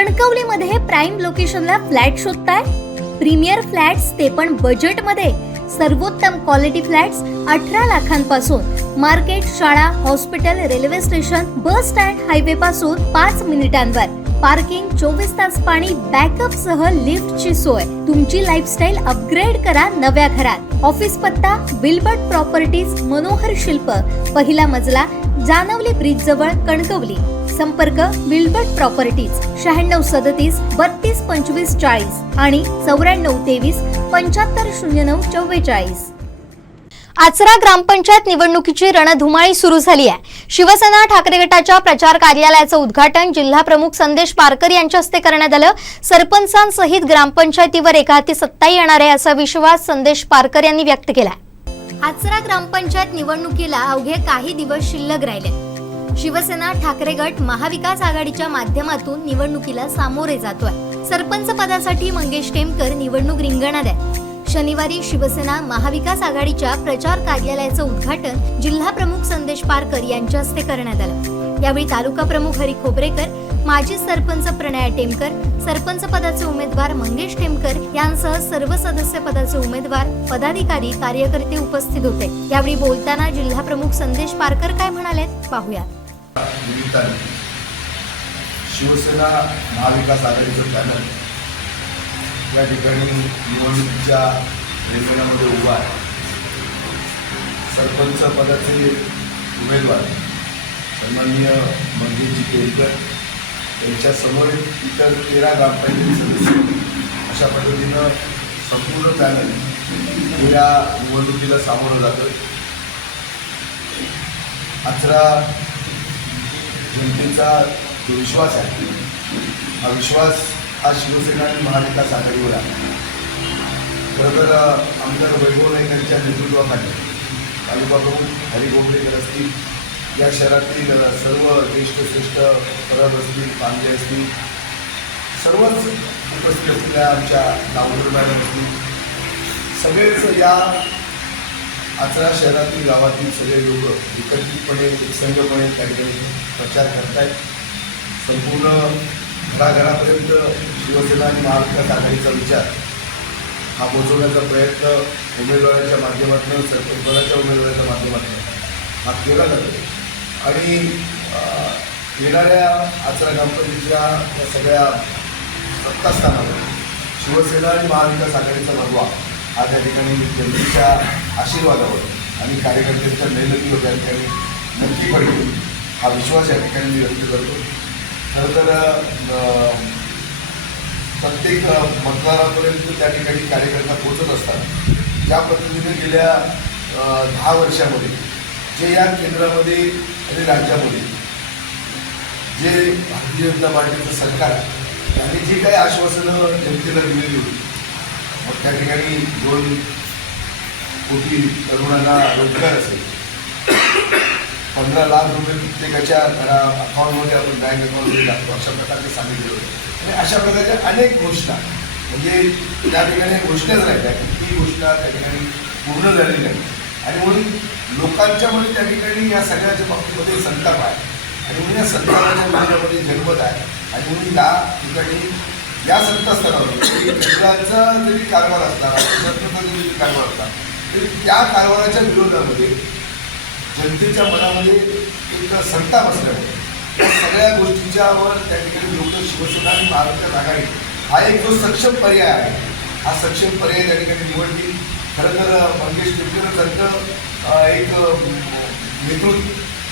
कणकवलीमध्ये prime लोकेशनला flat शोधताय? Premier flats ते पण बजेटमध्ये. सर्वोत्तम क्वालिटी फ्लॅट्स 18 लाखांपासून. मार्केट, शाळा, hospital, railway station, bus stand, highway पासून 5 मिनिटांवर. पार्किंग, 24 तास पाणी, बॅकअप सह लिफ्टची सोय. तुमची लाईफस्टाईल अपग्रेड करा नव्या घरात. ऑफिस पत्ता विल्बर्ट प्रॉपर्टीज, मनोहर शिल्प, पहिला मजला, जानवली ब्रिज जवळ, कणकवली. संपर्क विल्बर्ट प्रॉपर्टीज 9637 32 25 40 आणि 9423 75 09 44. आचरा ग्रामपंचायत निवडणुकीची रणधुमाळी सुरू झाली आहे. शिवसेना ठाकरे गटाच्या प्रचार कार्यालयाचं उद्घाटन जिल्हा प्रमुख संदेश पारकर यांच्या हस्ते करण्यात आलं. सरपंचांसहित ग्रामपंचायतीवर एकाहाती सत्ता येणार आहे असा विश्वास संदेश पारकर यांनी व्यक्त केला. आचरा ग्रामपंचायत निवडणुकीला अवघे काही दिवस शिल्लक राहिले. शिवसेना ठाकरे गट महाविकास आघाडीच्या माध्यमातून निवडणुकीला सामोरे जातोय. सरपंच पदासाठी मंगेश टेमकर निवडणूक रिंगणात आहे. शनिवारी शिवसेना महाविकास आघाडीच्या प्रचार कार्यालयाचं उद्घाटन जिल्हा प्रमुख संदेश पारकर यांच्या हस्ते करण्यात आलं. यावेळी तालुका प्रमुख हरी खोबरेकर, माजी सरपंच प्रणया टेमकर, सरपंच पदाचे उमेदवार मंगेश टेमकर यांसह सर्व सदस्य पदाचे उमेदवार, पदाधिकारी, कार्यकर्ते उपस्थित होते. यावेळी बोलताना जिल्हा प्रमुख संदेश पारकर काय म्हणाले पाहूया. शिवसेना महाविकास आघाडीचं पॅनल या ठिकाणी निवडणुकीच्या रिंगणामध्ये उभा आहे. सरपंच पदाचे उमेदवार सन्माननीय मंगेशजी टेमकर यांच्यासमोर इतर 13 ग्रामपंचायत सदस्य अशा पद्धतीनं संपूर्ण पॅनल या निवडणुकीला सामोरं जातं. आचरा जनतेचा जो विश्वास आहे, हा विश्वास हा शिवसेना आणि महाविकास आघाडीवर आहे. खरं तर आमदार वैभव नाईक यांच्या नेतृत्वाखाली तालुका प्रमुख हरी खोबरेकर असतील, या शहरातील सर्व ज्येष्ठ श्रेष्ठ परब असतील, पांडे असतील, सर्वच उपस्थित असलेल्या आमच्या दामोदर मॅडम असतील, सगळेच या आचरा शहरातील गावातील सगळे लोक एकत्रितपणे एकसंघपणे त्या ठिकाणी प्रचार करत आहेत. संपूर्ण घराघरापर्यंत शिवसेना आणि महाविकास आघाडीचा विचार हा पोहोचवण्याचा प्रयत्न उमेदवाराच्या माध्यमातून, सरपंचाच्या उमेदवाराच्या माध्यमातून हा केला जातो. आणि येणाऱ्या आचरा ग्रामपंचायतीच्या या सगळ्या सत्तास्थानावर शिवसेना आणि महाविकास आघाडीचा भगवा हा त्या ठिकाणी जनतेच्या आशीर्वादावर आणि कार्यकर्त्यांच्या मेहनतीवर त्या ठिकाणी नक्की पडेल हा विश्वास या ठिकाणी मी व्यक्त करतो. खरं तर प्रत्येक मतदारापर्यंत त्या ठिकाणी कार्यकर्ता पोहोचत असतात. ज्या पद्धतीने गेल्या 10 वर्षामध्ये जे या केंद्रामध्ये आणि राज्यामध्ये जे भारतीय जनता पार्टीचं सरकार आहे त्यांनी जी काही आश्वासनं जनतेला दिलेली होती, मग त्या ठिकाणी 2 कोटी तरुणांना रोजगार असेल, 15 लाख रुपये प्रत्येकाच्या अकाउंटमध्ये आपण बँक अकाउंटमध्ये टाकतो अशा प्रकारचे सांगितले होते. आणि अशा प्रकारच्या अनेक घोषणा म्हणजे त्या ठिकाणी घोषणाच राहिल्या, ती घोषणा त्या ठिकाणी पूर्ण झालेली नाही. आणि म्हणून लोकांच्यामध्ये त्या ठिकाणी या सगळ्याच्या बाबतीमध्ये संताप आहे आणि म्हणून या संतापाच्या विरोधामध्ये जन्मत आहे. आणि म्हणून या ठिकाणी या संतस्थानावर केंद्राचा जरी कारभार असला, राज्य जरी कारभार असला, तरी त्या कारभाराच्या विरोधामध्ये जनतेच्या मनामध्ये एक संताप असल्यामुळे या सगळ्या गोष्टींच्यावर त्या ठिकाणी लोक शिवसेना आणि महाविकास आघाडी हा एक जो सक्षम पर्याय आहे, हा सक्षम पर्याय त्या ठिकाणी निवडली. खरं तर मंगेश टेमकरसारखं एक नेतृत्व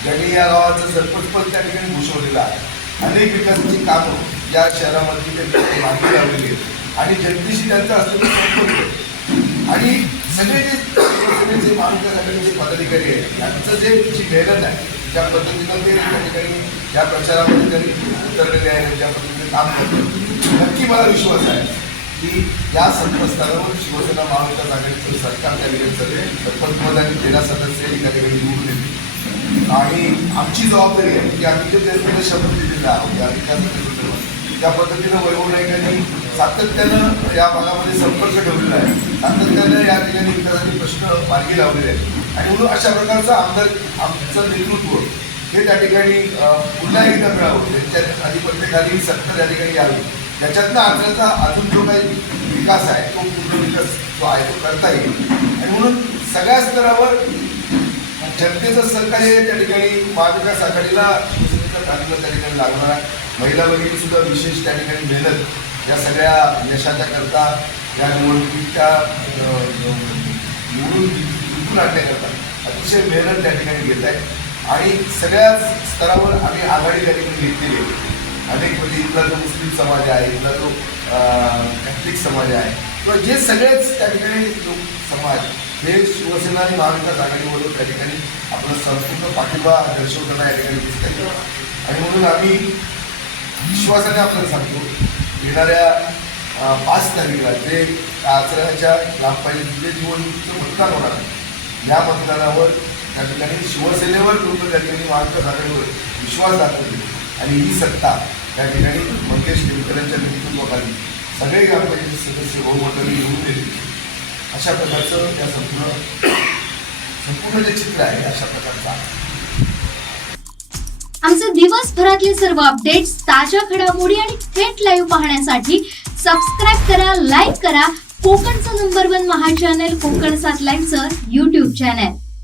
ज्यांनी या गावाचं सरपंचपद त्या ठिकाणी भूषवलेलं आहे. अनेक विकासाची कामं या शहरामध्ये त्यांनी मार्गी लावलेली आहेत आणि जनतेशी त्यांचा असलेला संपर्क आणि सगळे जे शिवसेनेचे महाविकास आघाडीचे पदाधिकारी आहेत यांचं जी मेहनत आहे, ज्या पद्धतीनं ते त्या ठिकाणी या प्रचारामध्ये त्यांनी उतरलेले आहेत, ज्या पद्धतीने काम करतात, नक्की मला विश्वास आहे की या संतस्थानावर शिवसेना महाविकास आघाडीचं सरकार त्या ठिकाणी सगळे सरपंचपद आणि 13 सदस्य त्या ठिकाणी निवडून येतील. आणि आमची जबाबदारी आहे की आम्ही जे त्यांना शपथ दिलेला आहोत या विकासाच्या त्या पद्धतीनं वैभव नाईकांनी सातत्यानं या भागामध्ये संपर्क ठेवलेला आहे, सातत्यानं या ठिकाणी विकासाचे प्रश्न मार्गी लावलेले आहेत. आणि म्हणून अशा प्रकारचं आमचं नेतृत्व हे त्या ठिकाणी पुन्हा एकदा मिळावं, त्यांच्या अधिपत्याखाली सत्ता त्या ठिकाणी यावी, त्याच्यातनं आजचा अजून जो काही विकास आहे तो पूर्ण विकास जो आहे तो करता येईल. आणि म्हणून सगळ्या स्तरावर जनतेचं सहकार्य त्या ठिकाणी महाविकास आघाडीला त्या ठिकाणी लागणार आहे. महिला भगिनी सुद्धा विशेष त्या ठिकाणी मेहनत या सगळ्या यशाच्या करता या निवडणुकीच्या निवडून जिंकून आणण्याकरता अतिशय मेहनत त्या ठिकाणी घेत आहे. आणि सगळ्या स्तरावर आम्ही आघाडी त्या ठिकाणी घेतलेली आहे. अनेक म्हणजे इथला जो मुस्लिम समाज आहे, इथला जो कॅथलिक समाज आहे किंवा जे सगळेच त्या ठिकाणी लोक समाज हे शिवसेना आणि महाविकास आघाडीबरोबर त्या ठिकाणी आपला संपूर्ण पाठिंबा दर्शवताना या ठिकाणी दिसत आहे. आणि म्हणून आम्ही विश्वासाने आपल्याला सांगतो, येणाऱ्या 5 तारखेला जे आचरणाच्या ग्रामपंचायतीचे निवडणुकीचं मतदान होणार आहे, या मतदानावर त्या ठिकाणी शिवसेनेवर लोक त्या ठिकाणी महाविकास आघाडीवर विश्वास दाखवले आणि ही सत्ता त्या ठिकाणी मंगेश देवकरांच्या नेतृत्वाखाली सगळे ग्रामपंचायती सदस्य बहुमताने निवडून येतील. अशा प्रकारचं या संपूर्ण जे चित्र आहे अशा प्रकारचं आहे. आमचे दिवसभरातले सर्व अपडेट्स, ताज्या घडामोडी आणि थेट लाईव्ह पाहण्यासाठी सबस्क्राईब करा, लाईक करा कोकणचं नंबर 1 महा चॅनल कोकण 7 लाईव्हचं YouTube चॅनल.